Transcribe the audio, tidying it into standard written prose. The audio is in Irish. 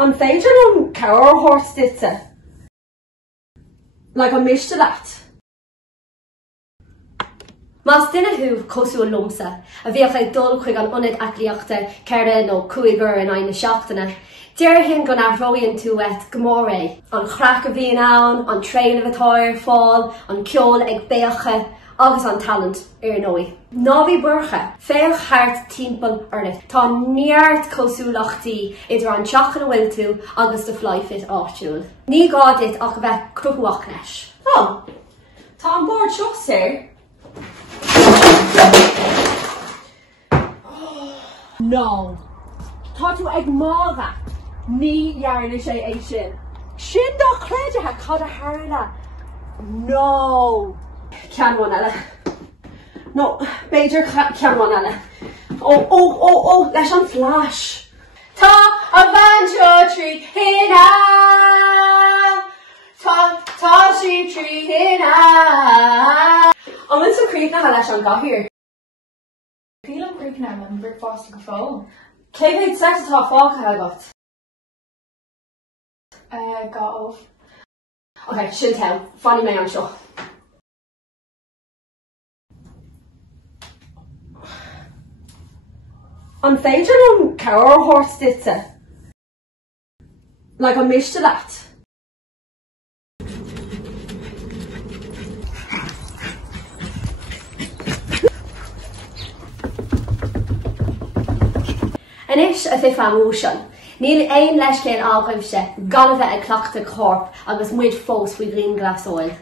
An féidir an cowr horse ditse. Like an miste leat. Mas duine thuh cosú an lomsa, a bhíoch ag dul chuig an ionad aclaíochta ceithre nó chuidir in aine seachtaine. Deir hinn gon athróíonn tú et gomór é. An chrac a bhíon ann, an trein a bhtáir fáil, an ceol ag béacha, agus an talent ar nói. Ná bhí burcha, féil cheart timpeall ornit. Tá neart cosúlachtaí idir an teach an bhfuil tú agus de flyfit áitiúil. Ní gádit ach bheith cruthúach leis. Oh, tá an bord seach sér. No. Tá tú ag mága. Ní dhearna sé é sin. Sin dá chréidethe cad a tharla. No. Ceanháin eile. No, Beidir ceanháin eile. Oh, leis an flash. Tá a bhanseo trí hina. Tá sí trí hina. An win sa críoch na leis an gahir. Fíl an críoch na man brit fásta go fáil. Céimid set atá fácha agat. Gáh. Ok, sin tell. Fanny mé anseo. An féidir an cowr horse ditse. Like an miste leat. Inis a bheith famúsin. Níl éon leis cén ábhaimse, gan a bheith ag cleachta corp agus muid fós faoi glín glasáil.